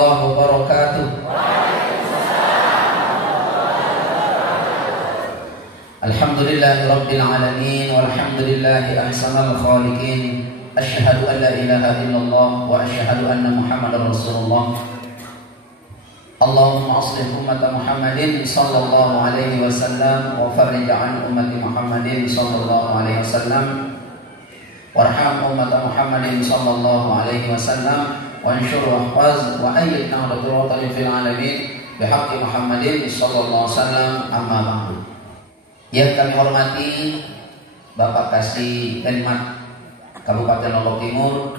warahmatullahi wabarakatuh. Alhamdulillahi rabbil alamin walhamdulillahi ahsanal khaliqin. Asyhadu an la ilaha illallah wa asyhadu anna Muhammadar Rasulullah. Allahumma aslih ummata Muhammadin sallallahu alaihi wasallam wa farrij an ummati Muhammadin sallallahu alaihi wasallam. Warham ummata Muhammadin sallallahu alaihi wasallam wa anshur wahfaz wa ayyidna ladratan fil alamin bihaqqi Muhammadin sallallahu alaihi wasallam. Amma ba'du. Yang kami hormati Bapak Kasih Penmat Kabupaten Lombok Timur,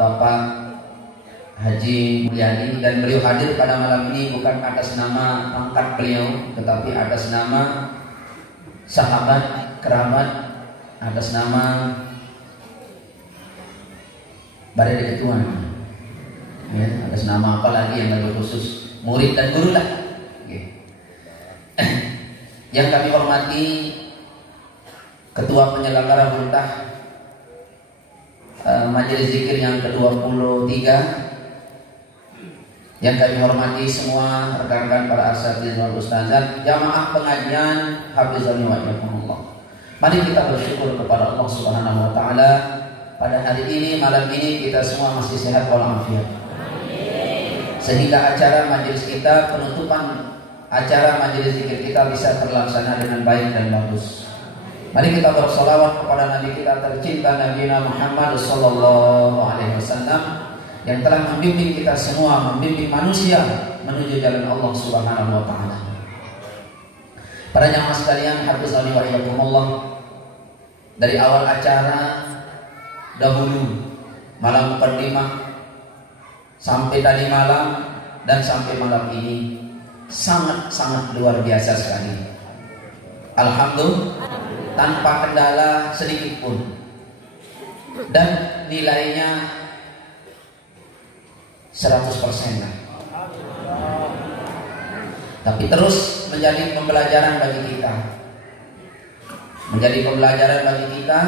Bapak Haji Mulyadi, dan beliau hadir pada malam ini bukan atas nama pangkat beliau, tetapi atas nama sahabat, kerabat, atas nama Badan Ketua, ya, atas nama apa lagi yang lebih khusus, murid dan guru lah. Yang kami hormati Ketua Penyelenggara Multah Majelis Zikir yang ke-23, yang kami hormati semua rekan-rekan para asatidz wal ustazat, jamaah pengajian hafizani wa iyyakumullah. Mari kita bersyukur kepada Allah Subhanahu wa taala pada hari ini, malam ini kita semua masih sehat walafiat. Sehingga acara majelis kita, penutupan acara majelis zikir kita bisa terlaksana dengan baik dan bagus. Mari kita bersolawat kepada Nabi kita tercinta, Nabi Muhammad sallallahu alaihi wasallam, yang telah membimbing kita semua, membimbing manusia menuju jalan Allah Subhanahu wa taala. Para jamaah sekalian, hafizani wa iyyakumullah, dari awal acara dahulu malam muqaddimah sampai tadi malam dan sampai malam ini sangat luar biasa sekali. Alhamdulillah, tanpa kendala sedikit pun, dan nilainya 100% lah. Tapi terus menjadi pembelajaran bagi kita. Menjadi pembelajaran bagi kita.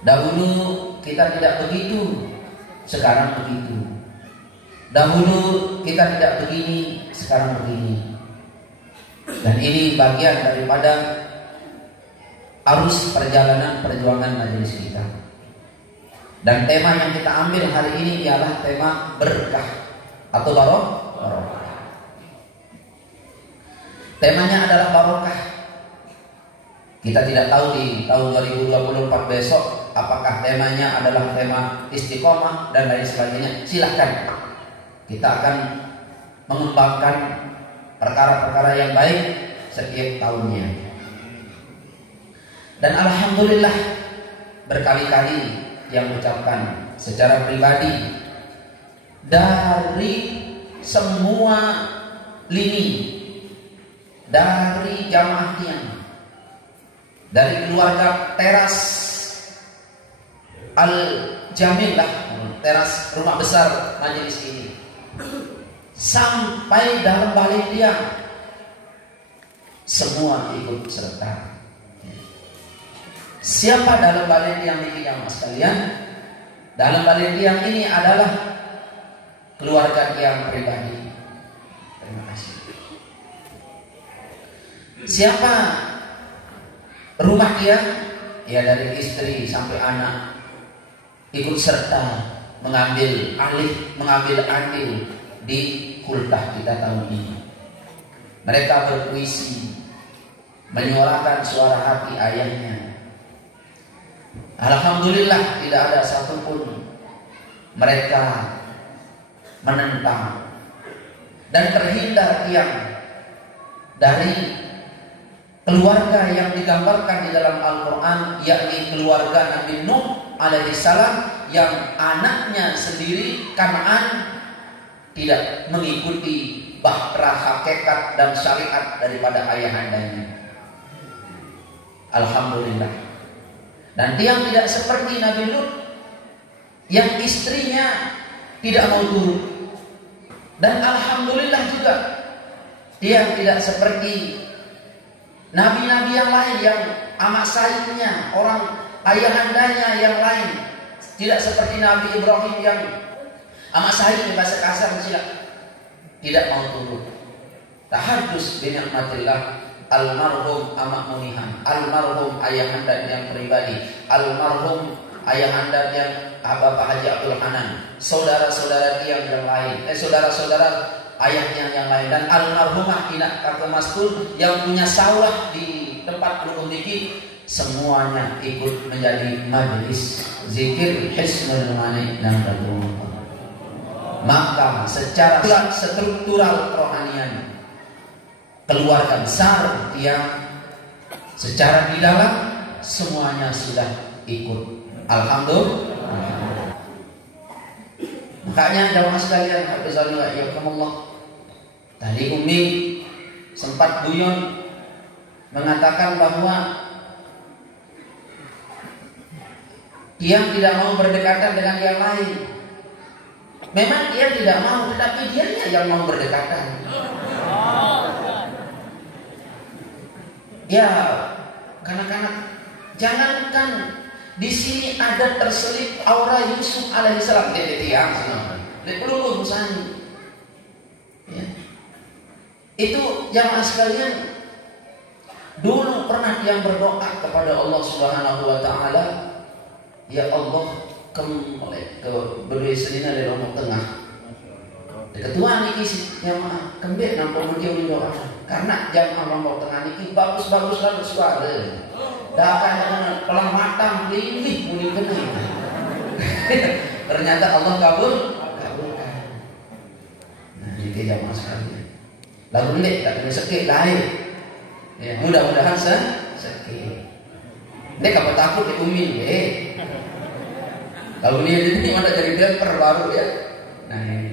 Dahulu kita tidak begitu, sekarang begitu. Dahulu kita tidak begini, sekarang begini. Dan ini bagian daripada arus perjalanan perjuangan majelis kita. Dan tema yang kita ambil hari ini ialah tema berkah atau barokah. Temanya adalah barokah. Kita tidak tahu di tahun 2024 besok apakah temanya adalah tema istiqomah dan lain sebagainya. Silakan. Kita akan mengembangkan perkara-perkara yang baik setiap tahunnya. Dan alhamdulillah berkali-kali yang mengucapkan secara pribadi dari semua lini, dari jamaah tiang, dari keluarga teras Al-Jamilah, teras rumah besar majelis ini, sampai dalam balik tiang, semua ikut serta. Siapa dalam balik tiang ini yang sekalian? Dalam balik tiang ini adalah keluarga tiang pribadi. Terima kasih. Siapa rumah tiang? Ya, dari istri sampai anak ikut serta mengambil andil di kultah kita tahun ini. Mereka berpuisi, menyuarakan suara hati ayahnya. Alhamdulillah, tidak ada satupun mereka menentang, dan terhindar tiang dari keluarga yang digambarkan di dalam Al-Quran, yakni keluarga Nabi Nuh alaihissalam, yang anaknya sendiri Kan'an tidak mengikuti bahtera hakikat dan syariat daripada ayahandanya. Alhamdulillah. Dan dia tidak seperti Nabi Lut yang istrinya tidak mau turut. Dan alhamdulillah juga dia tidak seperti nabi-nabi yang lain yang amat sayangnya orang ayahandanya yang lain. Tidak seperti Nabi Ibrahim yang Amak sahih bahasa kasar sila tidak mau turun. Tahadus bi nikmatillah. Almarhum amak munihan, almarhum ayahanda yang pribadi, almarhum ayahanda yang Bapak Haji Abdul Hanan, saudara-saudara dia yang lain, saudara-saudara ayahnya yang lain, dan almarhumah Ina Kakek Mastul yang punya sawah di tempat pelungguh niki, semuanya ikut menjadi majelis zikir Hisnul Mani dan Radul. Maka secara struktural rohanian keluarga besar yang secara di dalam semuanya sudah ikut. Alhamdulillah. Makanya jamaah sekalian, hafizallahu wa iyyakumullah. Tadi Umi sempat guyon mengatakan bahwa dia tidak mau berdekatan dengan yang lain. Memang dia tidak mau, tetapi dianya yang mau berdekatan. Ya, kanak-kanak, jangankan di sini ada terselip aura Yusuf alaihissalam di tiang sana. Di peluru misalnya. Ya. Itu jamaah sekalian, dulu pernah yang berdoa kepada Allah Subhanahu wa taala, ya Allah, ke berwisina di Lombok Tengah. Ketua niki jamaah kembali nampak muncul di doa. Karena jamaah Lombok Tengah niki bagus-bagus lalu suara. Dapat pelang matang lilih muni kena. Ternyata Allah kabulkan. Nah, ini jamaah sekalian. Lalu lek tak kena sakit lain. Ya, mudah-mudahan sakit. Nek apa takut di umi Kalau ini mana jadi deper baru ya. Nah ini.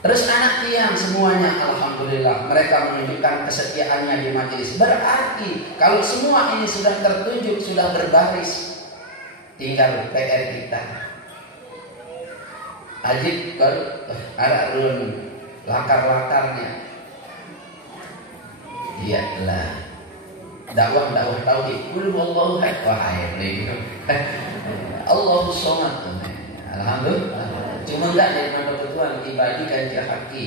Terus anak tiang semuanya alhamdulillah mereka menunjukkan kesetiaannya di majelis. Berarti kalau semua ini sudah tertunjuk, sudah berbaris, tinggal PR kita. Ajib baru ada ulun lakar-lakarnya. Iyalah. Dakwah tauhid. Qul huwallahu ahad. Wahai begitu. Allahu somad. Alhamdulillah. Cuma enggak dari mana kebetulan ibadi dan jahaki.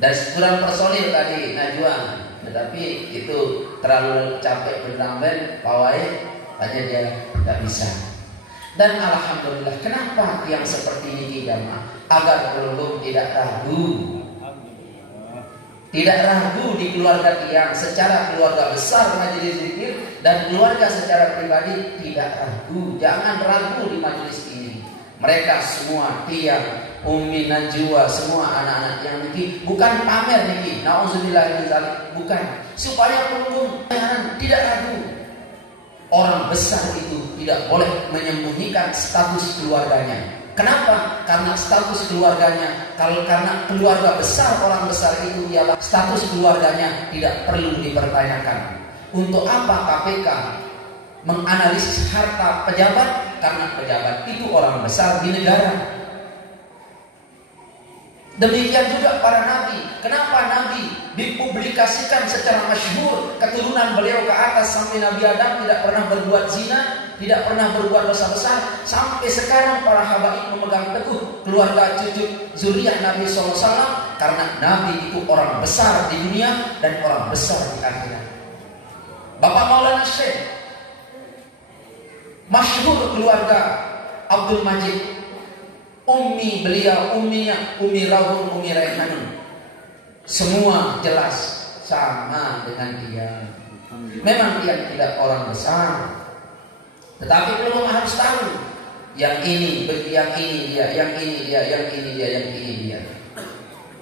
Dan kurang personil tadi Najwa, tetapi itu terlalu capek berlamben, pawai aja dia tidak bisa. Dan alhamdulillah, kenapa yang seperti ini jamaah? Agar belum tidak ragu. Tidak ragu di keluarga tiang, secara keluarga besar majelis zikir dan keluarga secara pribadi tidak ragu. Jangan ragu di majelis ini. Mereka semua tiang, Umi Najwa, semua anak-anak yang niki bukan pamer niki, nauzubillah min dzalik, bukan. Supaya pelungguh tidak ragu. Orang besar itu tidak boleh menyembunyikan status keluarganya. Kenapa? Karena status keluarganya, karena keluarga besar orang besar itu ialah status keluarganya tidak perlu dipertanyakan. Untuk apa KPK menganalisis harta pejabat? Karena pejabat itu orang besar di negara. Demikian juga para nabi. Kenapa nabi dipublikasikan secara masyhur keturunan beliau ke atas sampai Nabi Adam tidak pernah berbuat zina, tidak pernah berbuat dosa besar, sampai sekarang para habaib memegang teguh keluarga cucu zuriat Nabi SAW, karena nabi itu orang besar di dunia dan orang besar di akhirat. Bapak Maulana Syekh masyhur keluarga Abdul Majid, ummi beliau, umminya Umi Rahun, Umi Raihanun, semua jelas sama dengan dia. Memang dia tidak orang besar, tetapi belum harus tahu yang ini dia, yang ini dia, yang ini dia, yang ini dia.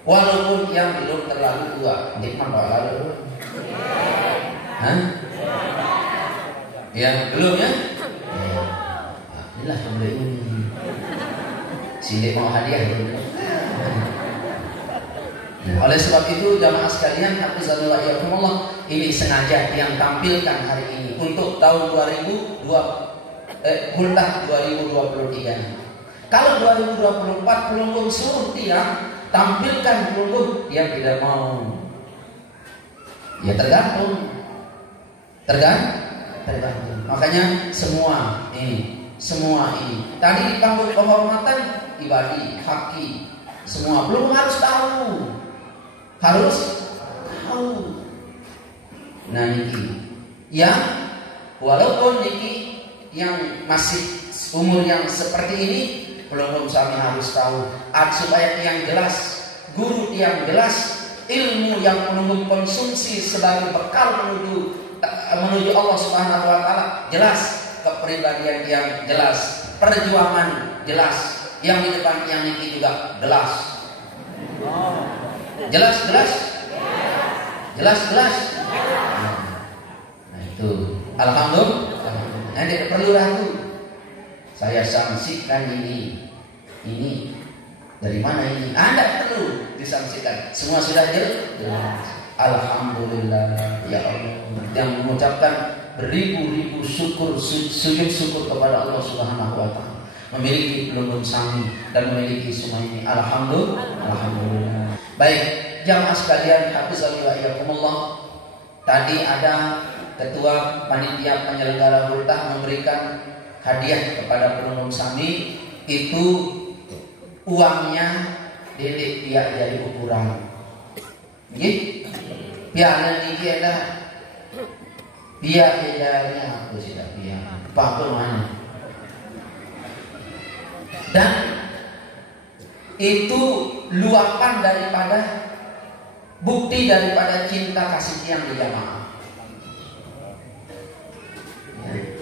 Walaupun yang belum terlalu tua, nikmat lalu. Hah? Yang belum ya? Inilah yang boleh ini. Sini mau hadiah ya. Oleh sebab itu jamaah sekalian, hafizallahu iyyakumullah, ini sengaja yang tampilkan hari ini untuk tahun 2023. Kalau 2024 pelungguh suruh tiang tampilkan pelungguh, dia tidak mau. Ya tergantung. Makanya semua ini semua ini. Tadi dipanggil penghormatan ibadi, haki, semua belum harus tahu. Harus tahu. Nah niki, yang walaupun niki yang masih umur yang seperti ini belum sami harus tahu. Supaya yang jelas, guru yang jelas, ilmu yang menunggu konsumsi sebagai bekal menuju Allah Subhanahu wa taala jelas. Kepribadian yang jelas, perjuangan jelas, yang di depan yang ini juga jelas. Jelas. Nah itu, alhamdulillah. Nah, tidak perlu ragu. Saya sanksikan ini dari mana ini? Anda perlu disangsikan. Semua sudah jelas. Alhamdulillah ya Allah, yang mengucapkan beribu-ribu sujud syukur kepada Allah Subhanahu wa taala, memiliki pelindung sami dan memiliki semua ini. Alhamdulillah. Baik, jamaah sekalian, hafizallahu wa iyyakumullah. Tadi ada ketua panitia penyelenggara ultah memberikan hadiah kepada pelindung sami, itu uangnya dedek pihak jadi ukuran. Nggih. Pihak ini ada pihak bedanya aku tidak pihak apa mana, dan itu luapan daripada bukti daripada cinta kasih yang di jamaah,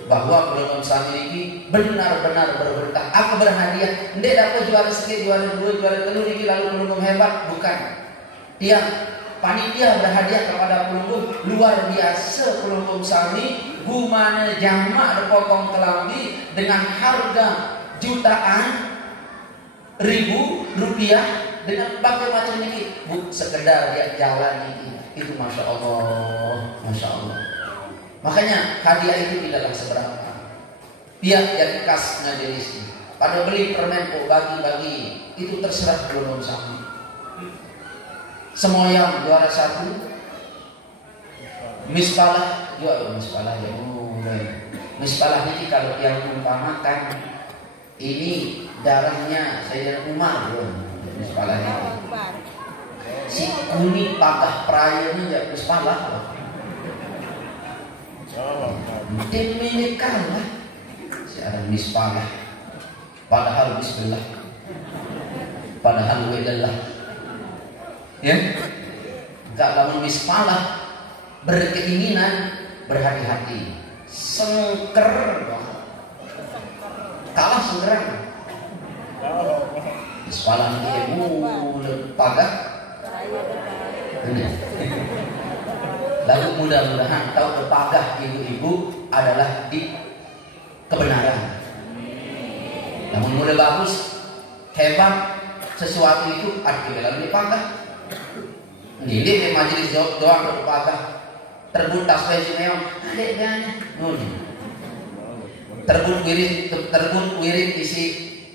bahwa belum sami ini benar-benar berberkah. Aku berhadiah, ndek dapat juara sekali, juara dua, juara telur ini lalu belum hebat, bukan. Dia panitia berhadiah kepada pelunggung luar biasa. Pelunggung sami gumana jamak dipotong kelambi dengan harga jutaan ribu rupiah dengan berbagai macam ini, sekedar dia jalan ini, itu masya Allah. Makanya hadiah itu tidaklah seberapa. Pihak yang kas majelis ini pada beli permen kok bagi-bagi, itu terserah pelunggung sami. Semua yang juara satu mispalah jual mispalah ya mulai. Mispalah ini kalau yang umpamakan ini darahnya Sayyidina Umar loh. Mispalah ini si kuni pagah peraya ini ya mispalah. Dimilikan lah si ada mispalah. Padahal bismillah. Padahal wedallah. Ya, enggak lamun mispalah berkeinginan berhati-hati, sengker kalah sengkeran mispalah ini pagah lalu mudah-mudahan tahu berpagah ibu-ibu adalah di kebenaran. Namun mudah bagus hebat sesuatu itu artinya lalu dipagah. Ini di majelis doa berpagah terbun tasbih simeon adek dan terbun wirid isi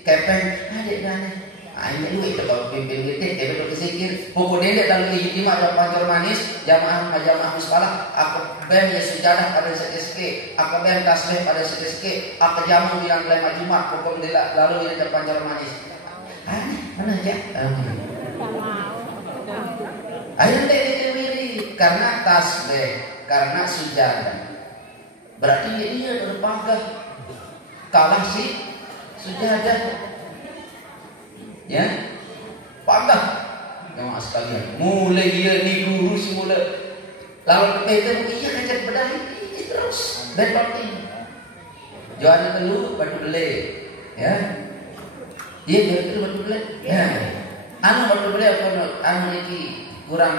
kepeng adek dan ayo lu itu kalau pimpin kita itu kesikir pokok dia dalam ijtima ada panjang manis jamaah musbalah aku bem ya sejadah pada SSK aku bem tasbih pada SSK aku jamu bilang lema Jumat pokok dia lalu ini panjang manis mana aja ayo deh mirip karena tasbih, karena sujadah. Berarti dia berpagah kalah si sujadah. Ya, pagah. Jamaah sekalian, mulai dia ni guru si mulai. Lalu kita iya ngajak berdali terus berparti. Juara dulu batu beli, ya. Dia juara dulu batu beli. Ya. Batu beli apa iki kurang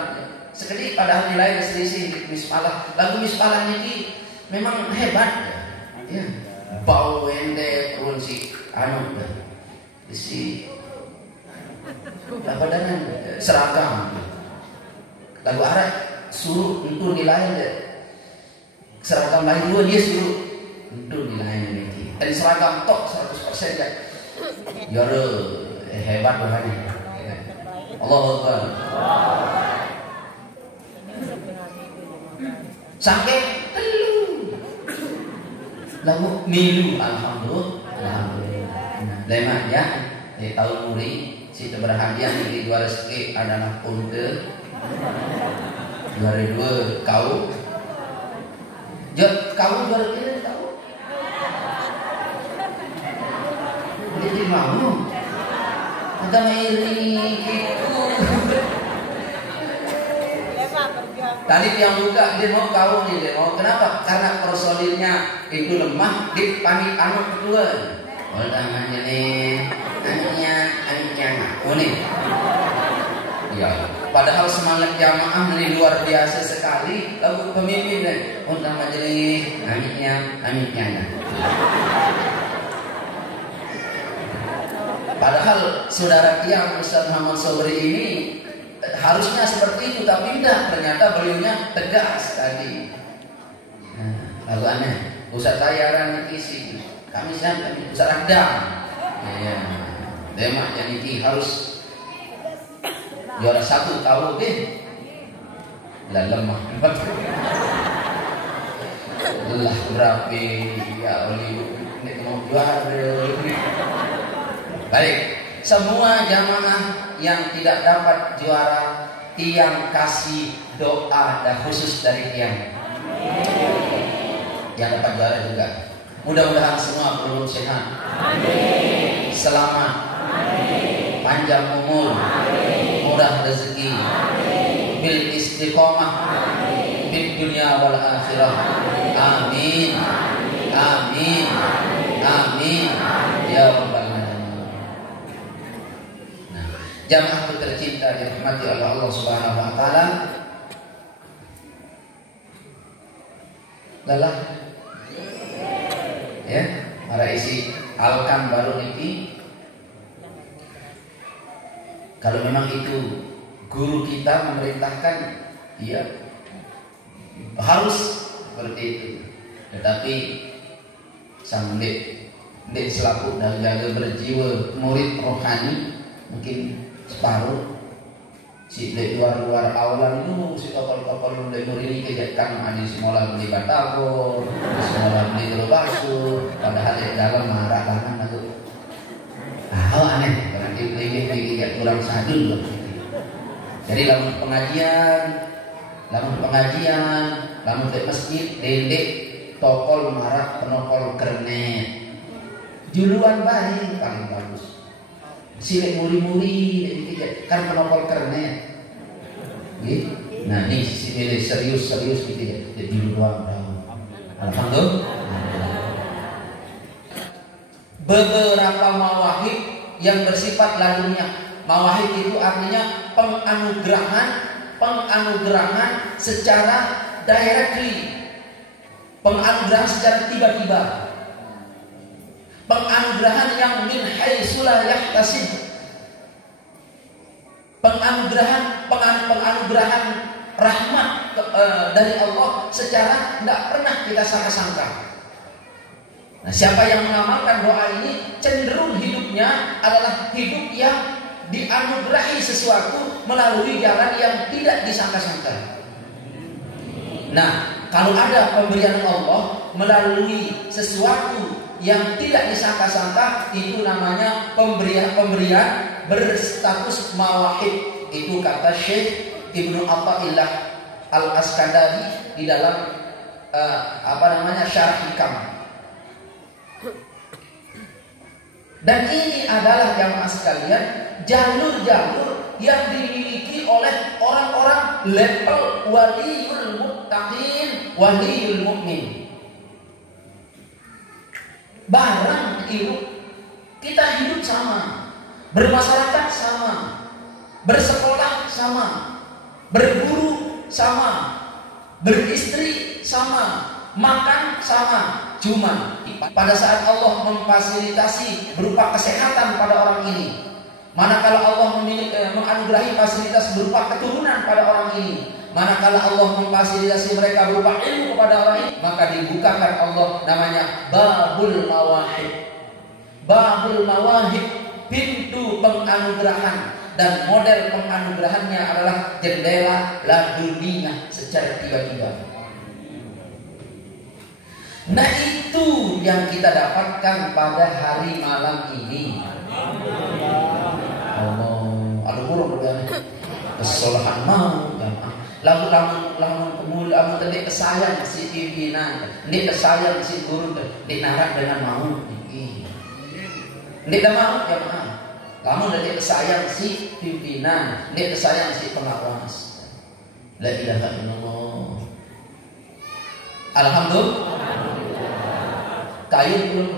sekali padahal nilai selisih mispalah. Lagu mispalah ini memang hebat ya. Bau ende pun si si apa dengan seragam. Lagu Arab suruh untuk nilai seragam lain dua dia suruh untuk nilai ini. Dan seragam top 100% ya. Yore hebat banget. Allahu Akbar. Sampai telu. Lalu milu alhamdulillah. lemahnya di tahun muri si berhadiah di 200 adalah punte 2002 kau kau 200 kau jadi mau ada mairing gitu. Tadi yang buka dia mau kau nih dia mau kenapa? Karena personilnya itu lemah di panik anu kedua. Namanya nih anaknya nih. Ya, padahal semangat jamaah ini luar biasa sekali. Lalu pemimpinnya namanya nih anaknya. Padahal saudara Kiam Ustaz Muhammad Sobri ini harusnya seperti itu, tapi tidak. Ternyata beliaunya tegas tadi. Lalu aneh, Ustaz tayaran isi, kami Ustaz Radam, ya, demak yang ini harus juara 1 tahu deh, lah lemah, lelah berapa ya oleh mau juara. Baik, semua jamaah yang tidak dapat juara, Tiang kasih doa dan khusus dari Tiang. Yang dapat juara juga. Mudah-mudahan semua berumur sehat. Amin. Selamat. Amin. Panjang umur. Amin. Murah rezeki. Amin. Bil istiqomah. Amin. Bil dunia wal akhirah. Amin. Amin. Amin. Ya Rabbal alamin. Jamaah tercinta dirahmati oleh Allah Subhanahu wa taala. Lelah. Ya, para isi alkan baru niki. Kalau memang itu guru kita memerintahkan, ya harus seperti itu. Tetapi sang dek selaku dan jaga berjiwa murid rohani mungkin separuh si dari luar awalan itu si tokol dari ini kejakan ada semula beli batagor, semula beli telur bakso, padahal di dalam marah tangan aku. Aneh karena dibeli tidak kurang sadun loh. Jadi lamun pengajian, lamun di masjid dendek tokol marah penokol kernet, juluan baik paling bagus. Silek muri-muri kan penopol kernet. Gitu. Nah ini si serius gitu ya. Jadi doang. Alhamdulillah. Beberapa mawahib yang bersifat ladunya. Mawahib itu artinya penganugerahan secara directly. Penganugerahan secara tiba-tiba. Penganugerahan yang min haitsu la yahtasib. Penganugerahan rahmat dari Allah secara tidak pernah kita sangka-sangka. Nah, siapa yang mengamalkan doa ini cenderung hidupnya adalah hidup yang dianugerahi sesuatu melalui jalan yang tidak disangka-sangka. Nah, kalau ada pemberian Allah melalui sesuatu yang tidak disangka-sangka, itu namanya pemberian berstatus mawahib. Itu kata Syekh Ibnu Athaillah Al-Askandari di dalam Syarh Hikam. Dan ini adalah jamaah sekalian jalur-jalur yang dimiliki oleh orang-orang level waliyul muttaqin, waliyul mu'min. Barang hidup kita hidup sama, bermasyarakat sama, bersekolah sama, berguru sama, beristri sama, makan sama. Cuma pada saat Allah memfasilitasi berupa kesehatan pada orang ini, manakala Allah menganugerahi fasilitas berupa keturunan pada orang ini, manakala Allah memfasilitasi mereka berupa ilmu kepada orang ini, maka dibukakan Allah namanya Babul Mawahib. Babul Mawahib, pintu penganugerahan, dan model penganugerahannya adalah jendela laduniah secara tiba-tiba. Nah itu yang kita dapatkan pada hari malam ini. Ada burung berani kesalahan mau jamaah. Lamun pemuda tadi kesayang si pimpinan, dia kesayang si guru, dia narak dengan mau. Dia mau jamaah. Lamun dia kesayang si pimpinan, dia kesayang si pengawas. La ilaha illallah. Alhamdulillah. Kayu belum?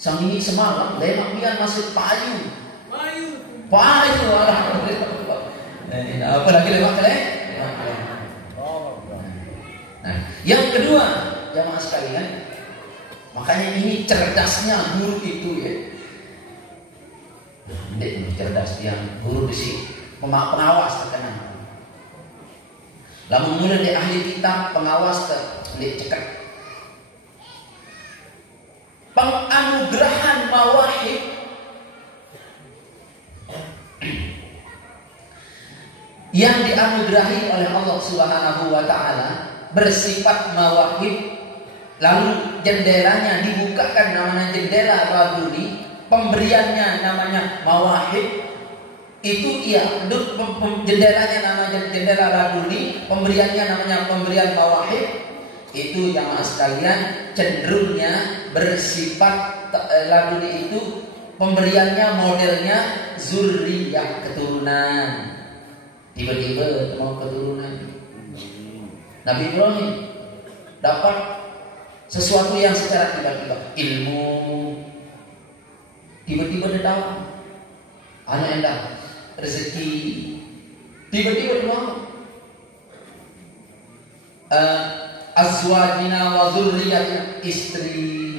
Sang ini semalam lemak dia masih payu. Alhamdulillah. Apa lagi lemak kalian? Nah, yang kedua, jamaah sekalian, makanya ini cerdasnya guru itu ya. Dia cerdas yang guru di sini, pengawas terkenal. Lamun mulai di ahli kitab pengawas dia cekak. Penganugerahan mawahib yang dianugerahi oleh Allah Subhanahu wa taala bersifat mawahib, lalu jendelanya dibukakan namanya jendela raduni, pemberiannya namanya mawahib. Itu jendelanya namanya jendela raduni, pemberiannya namanya pemberian mawahib. Itu jamaah sekalian cenderungnya bersifat raduni itu pemberiannya modelnya zurriyah, keturunan. Tiba-tiba mau keturunan. Nabi Ibrahim dapat sesuatu yang secara tiba-tiba, ilmu. Tiba-tiba dia tahu anak endah, rezeki. Tiba-tiba dia mau azwajina wa dzurriyyatina, istri.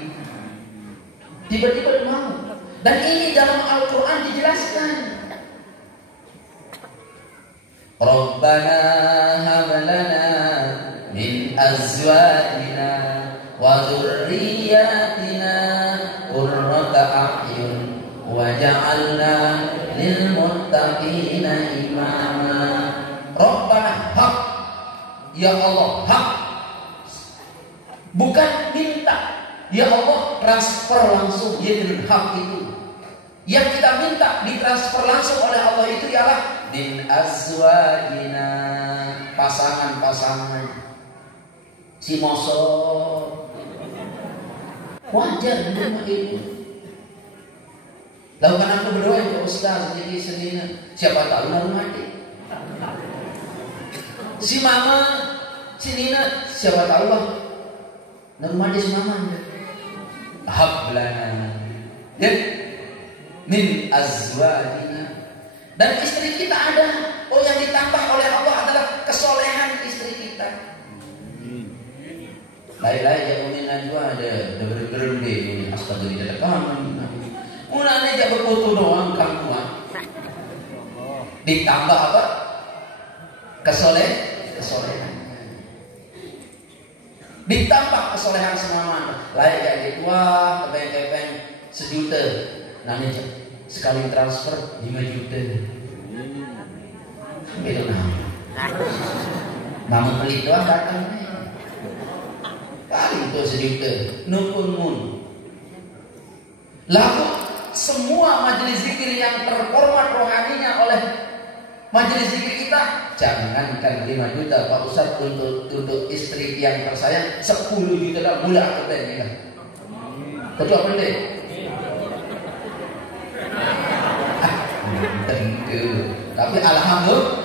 Tiba-tiba dia mau. Dan ini dalam Al-Quran dijelaskan. Rabbana hab lana min azwajina wa dzurriyyatina qurrata a'yun waj'alna lil muttaqina imama. Rabbana hab, ya Allah, hab. Bukan minta, ya Allah transfer langsung. Ya hab itu yang kita minta ditransfer langsung oleh Allah itu ialah min azwajina, pasangan-pasangan. Si mosok wajar rumah itu. Lalu kan aku berdoa ke Ustaz jadi senina, siapa tahu lalu mati. Si mama, si Nina, siapa tahu lah lalu mati si mama. Hablana ya min azwajina. Dan istri kita ada. Oh, yang ditambah oleh Allah adalah kesolehan istri kita. Lain-lain ya umin najwa ada bergerunde ini astagfirullah kamu. Mulanya aja berfoto doang kamu. Ditambah apa? Kesolehan. Ditambah kesolehan semama. Lain ya tua kepeng-kepeng sejuta. Namanya sekali transfer 5 juta. Itu namun beli doang datang. Paling itu sejuta. Nukun. Lalu semua majelis zikir yang terhormat rohaninya oleh majelis zikir kita, jangankan 5 juta Pak Ustaz, untuk istri yang tersayang 10 juta dah mula kepengen. Betul apa deh? Tentu. Tapi alhamdulillah,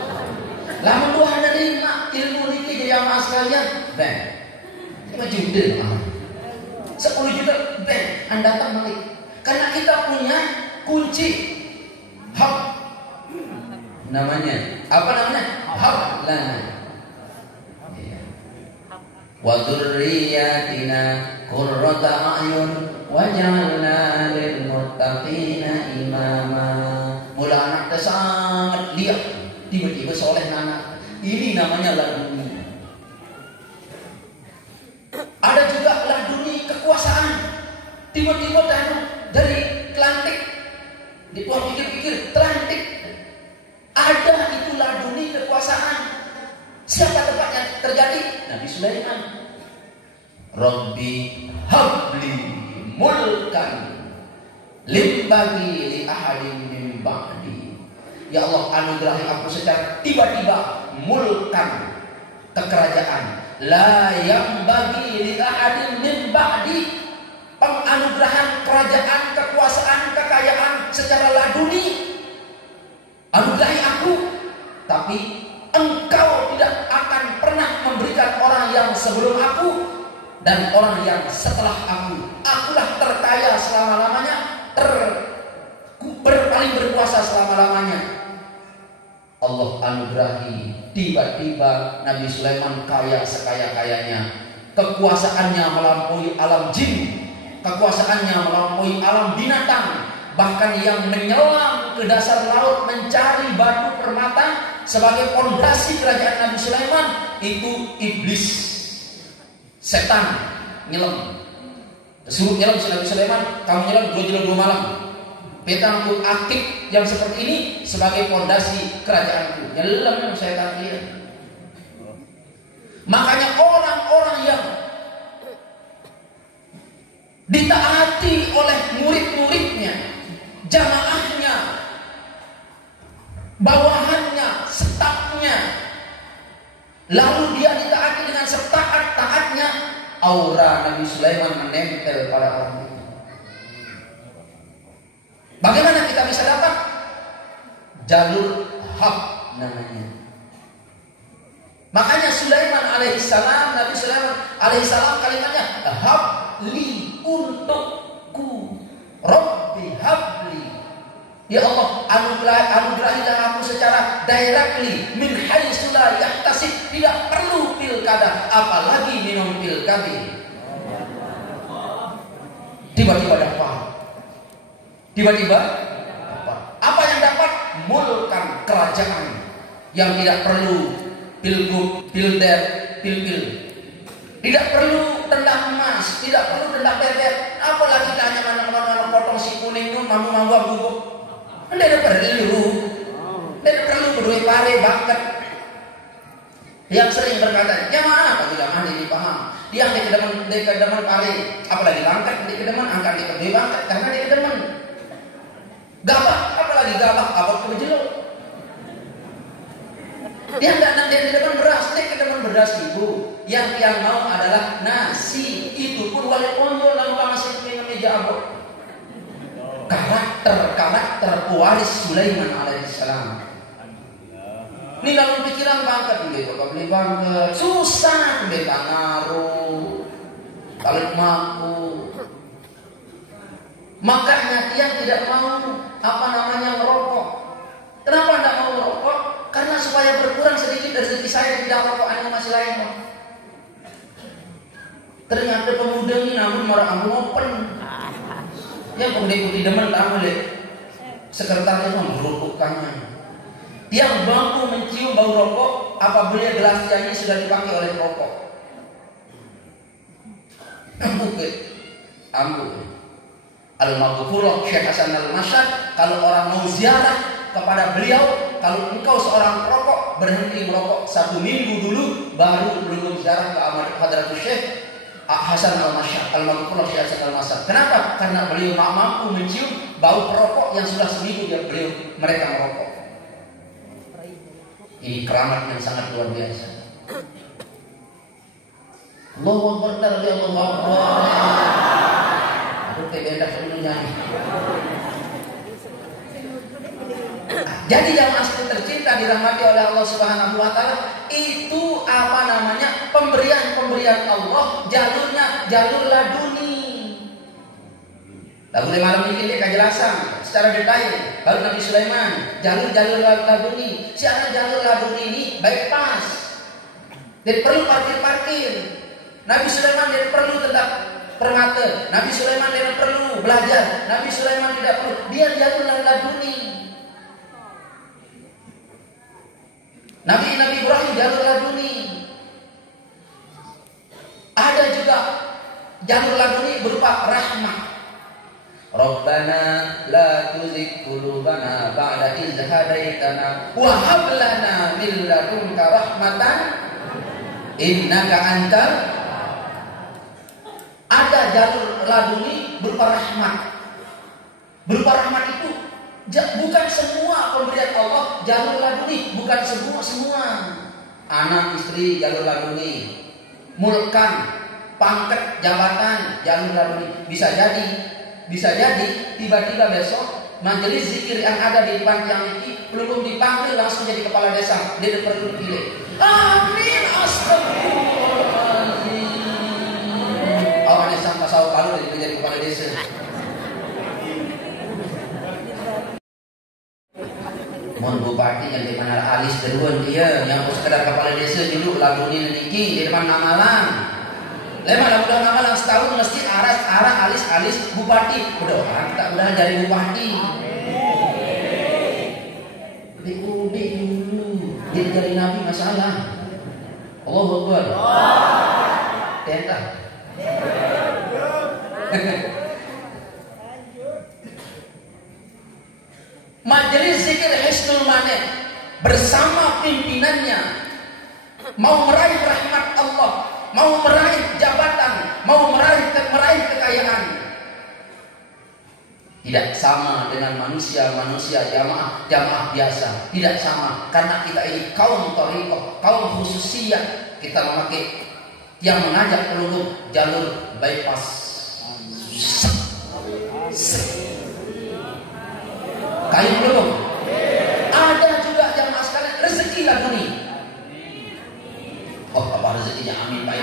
lama Tuhan ada nikmat ilmu niki jadi jamaah sekalian. Ben, 5 juta, 10 juta, ben, Anda tak balik. Karena kita punya kunci hak. Namanya apa namanya? Hak lana. Wa dzurriyyatina qurrata a'yun waj'alna lil muttaqina imama. Mula anak sangat lihat, tiba-tiba soleh anak. Ini namanya laduni. Ada juga laduni kekuasaan. Tiba-tiba dari telantik, dituang pikir-pikir telantik. Ada itu laduni kekuasaan. Rabbi habli mulkan limbagi li ahadin min ba'di. Ya Allah, anugerahi aku secara tiba-tiba mulkan, kekerajaan, la yang bagi li ahadin min ba'di, penganugerahan kerajaan, kekuasaan, kekayaan secara laduni. Anugerahi aku, tapi engkau tidak akan pernah memberikan orang yang sebelum aku dan orang yang setelah aku. Akulah terkaya selama-lamanya, paling berkuasa selama-lamanya. Allah anugerahi, tiba-tiba Nabi Sulaiman kaya sekaya-kayanya. Kekuasaannya melampaui alam jin, kekuasaannya melampaui alam binatang. Bahkan yang menyelam ke dasar laut mencari batu permata sebagai fondasi kerajaan Nabi Sulaiman itu iblis, setan nyelam. Suruh nyelam si Nabi Sulaiman, kamu nyelam 2 malam. Beta aku akik yang seperti ini sebagai fondasi kerajaanku. Nyelam setan dia. Makanya orang-orang yang ditaati oleh murid-muridnya, jamaahnya, bawahannya, stafnya, lalu dia ditaati dengan setaat-taatnya, aura Nabi Sulaiman menempel pada orang itu. Bagaimana kita bisa dapat? Jalur hak namanya. Makanya Sulaiman alaihissalam, Nabi Sulaiman alaihissalam kalimatnya habli, untukku. Rabbi habli, ya Allah anugerahilah aku secara directly, min haitsu la yahtasib, tidak perlu pilkada, apalagi minum pilkada. Tiba-tiba dapat. Apa yang dapat? Mulkan, kerajaan yang tidak perlu pilgub, pilder, pilpil. Tidak perlu tendang emas, tidak perlu tendang peper. Apalagi hanya mana-mana potong si kuning nun, mamu-mamu bubuk. Tidak perlu berduit pare banget. Yang sering berkata, jamaah apa tidak mandi dipaham. Dia di kedeman pare, apalagi langkat di kedeman, angkat di kedua banget karena di kedeman. Gabak, apalagi gabak, abang kebejelok. Dia tidak depan beras, dia ke depan beras ibu. Yang mau adalah nasi. Itu pun wali konyol lalu masih punya meja abang. Karakter pewaris Sulaiman alaihissalam. Ini lalu pikiran bangkat beli bangkat, susah beli ngaruh, balik mampu. Makanya dia tidak mau merokok. Kenapa tidak mau merokok? Karena supaya berkurang sedikit dari rezeki saya tidak merokok, anu masih lain. Ternyata pemuda ini namun marah ampun open. Yang pemuda demen tamu deh. Sekretariat memberukukkannya. Dia mampu mencium bau rokok apabila gelas ini sudah dipakai oleh rokok. Ampun. Al-Maghfurah Syekh Hasan Al-Masyad, kalau orang mau ziarah kepada beliau, kalau engkau seorang perokok, berhenti merokok 1 minggu dulu, baru belum ziarah ke Hadratus Syekh Hasan Al-Masyad, Al-Maghfurah Syekh Hasan Al-Masyad. Kenapa? Karena beliau mampu mencium bau perokok yang sudah seminggu mereka merokok. Ini keramat yang sangat luar biasa. Allahu Akbar, Allahu Akbar. Jadi jamaah tercinta dirahmati oleh Allah Subhanahu wa taala, itu pemberian Allah, jalur laduni. Lalu malam ini kita kejelasan secara detail baru Nabi Sulaiman, jalur laduni. Siapa jalur laduni ini bypass. Tidak perlu parkir. Nabi Sulaiman tidak perlu tentang permata. Nabi Sulaiman tidak perlu belajar. Nabi Sulaiman tidak perlu. Dia jalur laduni. Nabi Ibrahim jalur laduni. Ada juga jalur laduni berupa rahmah. Rabbana la tuzigh qulubana ba'da idh hadaitana wa hab lana min ladunka rahmatan innaka antal. Ada jalur laduni berupa rahmat. Berupa rahmat itu bukan semua pemberian Allah jalur laduni, bukan semua. Anak istri jalur laduni, mulkan, pangkat, jabatan jalur laduni. Bisa jadi tiba-tiba besok majelis zikir yang ada di depan yang ini belum dipanggil langsung jadi kepala desa, dia perlu dipilih. Amin, astagfirullahaladzim. Orang desa Pasau Palu jadi kepala desa. Mohon bupati yang di mana alis duluan dia, yang sekedar kepala desa dulu lagu ini niki di depan Namalang. Lemah lagu Namalang setahun mesti arah alis bupati. Udah jadi bupati. BUB dulu, jadi nabi masalah. Allahu Akbar. Tentang. Majelis zikir Hisnul Manet bersama pimpinannya mau meraih rahmat Allah, mau meraih jabatan, mau meraih kekayaan. Tidak sama dengan manusia jamaah biasa. Tidak sama karena kita ini kaum thariqah, kaum khususiyah. Kita memakai yang mengajak pelunggup jalur bypass. Kayu belum? Ada juga jamaah sekalian rezeki lagu ini. Oh, apa rezekinya? Amin, baik.